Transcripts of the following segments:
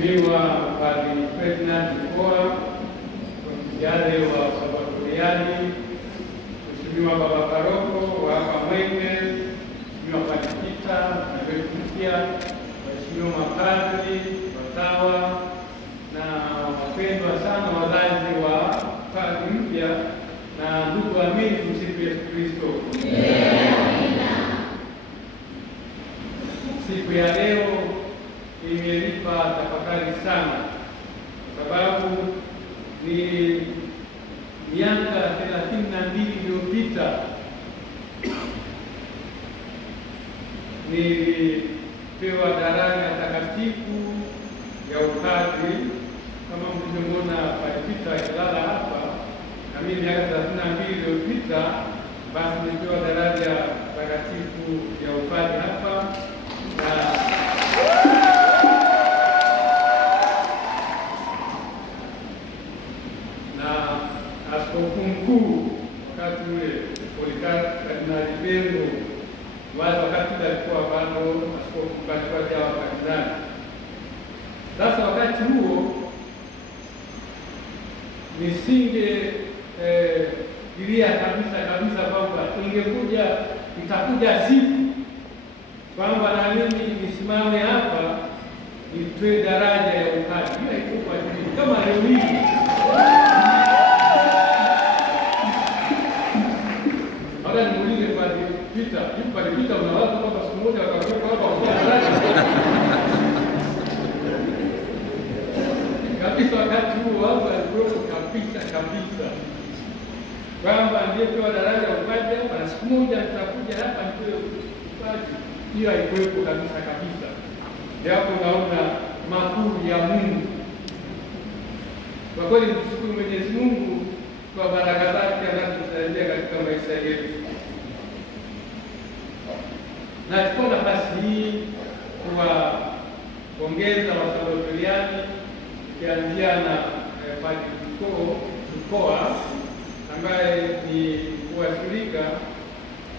Mheshimiwa Padre Ferdinand Mkoa, Konsigliere wa Salvatoriani, Mheshimiwa Baba Paroko wa hapa Mwenge, Mheshimiwa Padre Peter na wetu mpya, Mheshimiwa mapadri, watawa na wapendwa sana wazazi wa padri mpya na ndugu waamini, tumsifu Yesu Kristo. Siku ya leo imenipa tafakari sana, kwa sababu ni miaka 32 iliyopita nilipewa daraja takatifu ya upadri, kama mlivyomwona Padre Peter akilala hapa, na mimi miaka 32 iliyopita basi nilipewa daraja takatifu ya upadri hapa na askofu mkuu wakati ule Kardinali Bengo, wakati alikuwa bado askofu katikati ya wakardinali. Sasa wakati huo nisinge fikiria kabisa kwamba itakuja siku kwamba na mimi nisimame hapa nitoe daraja ya upadri. Hiyo haikuwa kama leo hii. Hata nimuulize Padre Peter, unawaza kwamba siku moja watakuwa hapa kwa daraja? Kabisa wakati huo hapo alikuwa kabisa kwamba ndiyepewa daraja ya upadri hapa na siku moja nitakuja hapa nitoe upadri. Hiyo haikuwepo kabisa. Hapo naona makuu ya Mungu. Kwa kweli mshukuru Mwenyezi Mungu kwa baraka zake anazotusaidia katika maisha yetu. Nachukua nafasi hii kuwapongeza Wasalvatoriani ukianzia na Padre Mkoa ambaye ni mkuu wa shirika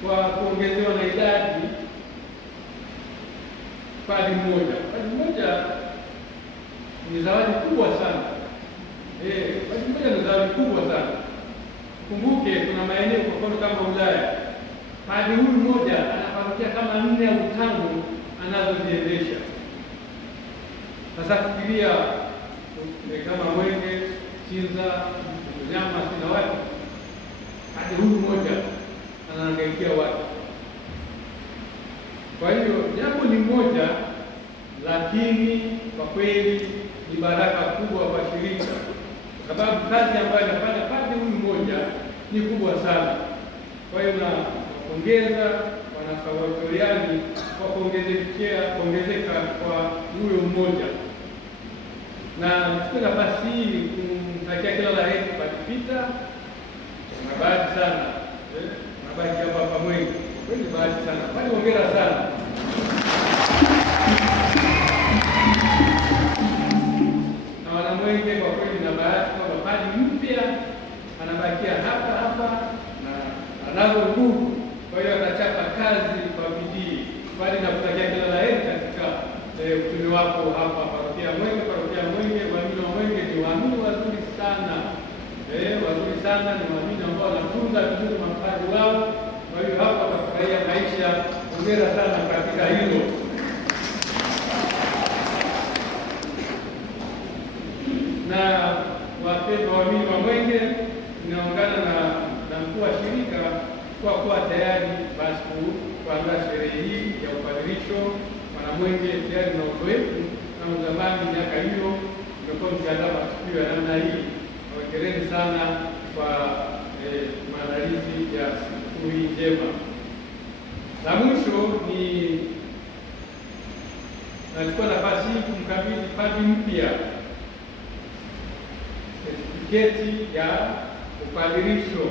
kwa kuongezewa na idadi padri mmoja ni zawadi kubwa sana. Padri mmoja ni zawadi kubwa sana. Kumbuke kuna maeneo kwa mfano kama Ulaya, padri huyu mmoja anapatia kama 4 au 5 anazoziendesha. Sasa fikiria kama Mwenge, Chinza, Nyama, sina watu, padri huyu mmoja anahangaikia watu. Kwa hiyo jambo ni moja, lakini kwa kweli ni baraka kubwa kwa shirika, kwa sababu kazi ambayo anafanya padri huyu mmoja ni kubwa sana. Kwa hiyo napongeza Wanasalvatoriani kwa kuongezeka kwa huyo mmoja, na nichukue nafasi hii kumtakia kila la heri Padre Peter. Na bahati sana nabaki hapa Mwenge. Kweli bahati sana. Padre, hongera sana. Na Wanamwenge kwa kweli na bahati kwamba padri mpya anabakia hapa na anazo nguvu, kwa hiyo atachapa kazi kwa bidii. Padre, nakutakia kila la heri katika utume wako hapa parokia Mwenge. Parokia Mwenge, waamini wa Mwenge ni waamini wazuri sana. Wazuri sana, ni waamini ambao wanatunza vizuri mapadri wao. Kwa hiyo hapa watafurahia maisha. Hongera sana katika hilo. Na wapendwa waamini wa Mwenge, ninaungana na mkuu wa shirika kwa kuwa tayari basi kuanza sherehe hii ya upadirisho. Wanamwenge tayari na uzoefu tangu zamani, miaka hiyo tumekuwa mkiandaa matukio ya namna hii. Hongereni sana kwa maandalizi ya siku hii njema. La mwisho ni nachukua nafasi hii kumkabidhi padri mpya sertifiketi ya upadirisho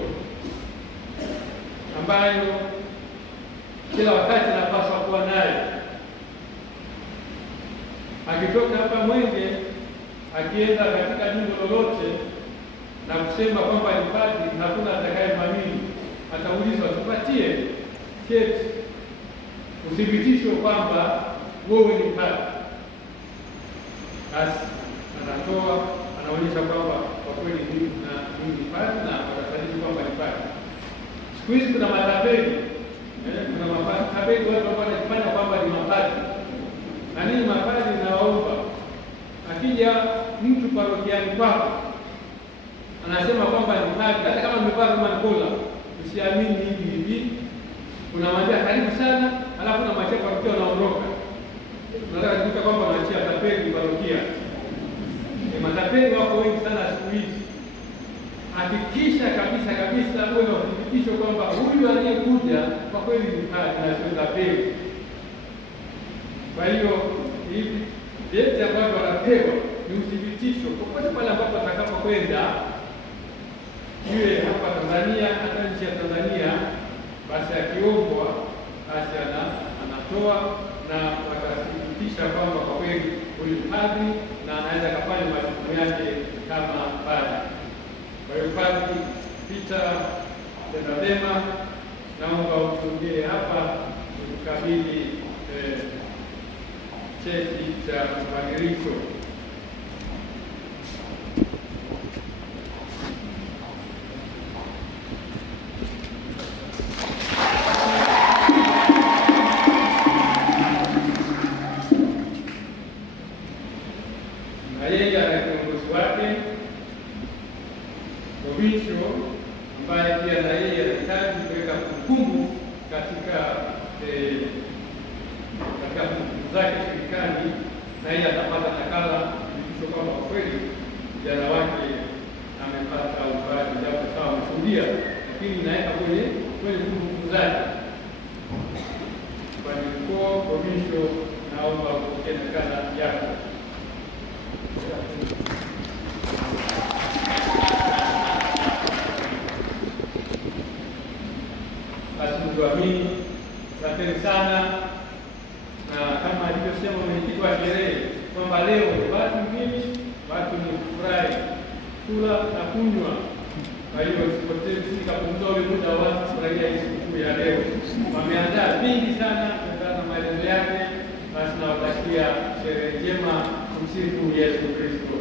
ambayo kila wakati anapaswa kuwa nayo. Akitoka hapa Mwenge akienda katika jimbo lolote na kusema kwamba ni padri, hakuna atakayemwamini. Ataulizwa, tupatie cheti, uthibitisho kwamba wewe ni padri. basi anatoa, anaonyesha kwamba kwa kweli mimi ni padri na watasadiki kwamba ni padri. Siku hizi kuna matapeli, kuna matapeli, watu ambao wanajifanya kwamba ni mapadri. Na ninyi mapadri, nawaomba, akija mtu parokiani kwako anasema kwamba ni padri, hata kama amevaa Roman collar, usiamini hivi. Unamwambia karibu sana, alafu na machepa parokia unaondoka. Unataka kukuta kwamba unaachia tapeli parokia. Matapeli wako wengi sana siku hizi. Hakikisha kabisa uwe na uthibitisho kwamba huyu aliyekuja kwa kweli ni padri na sio tapeli. Kwa hiyo hivi vyeti ambavyo wanapewa ni uthibitisho popote pale ambapo atakapokwenda, iwe hapa Tanzania hata nchi ya Tanzania, basi akiombwa basi anatoa na watathibitisha kwamba kwa kweli huyu padri na anaweza kufanya majukumu yake kama padri. Kwa hiyo Padri Peter Tendavema, naomba usogee hapa ukabidhi cheti cha ubadilisho. Na yeye ana kiongozi wake Provinsio, ambaye pia na yeye anahitaji kuweka kumbukumbu katika kumbukumbu zake serikali, na yeye atapata nakala thibitisho kwamba kwa kweli kijana wake amepata uzazi, japo sawa ameshuhudia, lakini inaweka kwenye kumbukumbu zake. Kwa mkoa Provinsio, naomba kupokea nakala yako. Basi asanteni sana, na kama alivyosema mwenyekiti wa sherehe kwamba leo watu mimi watu ni kufurahi, kula na kunywa. Kwa hiyo sipotezi nikapunguza ule muda wa watu kufurahia hii sikukuu ya leo. Wameandaa vingi sana kutokana na maelezo yake. Basi nawatakia sherehe njema. Tumsifu Yesu Kristo.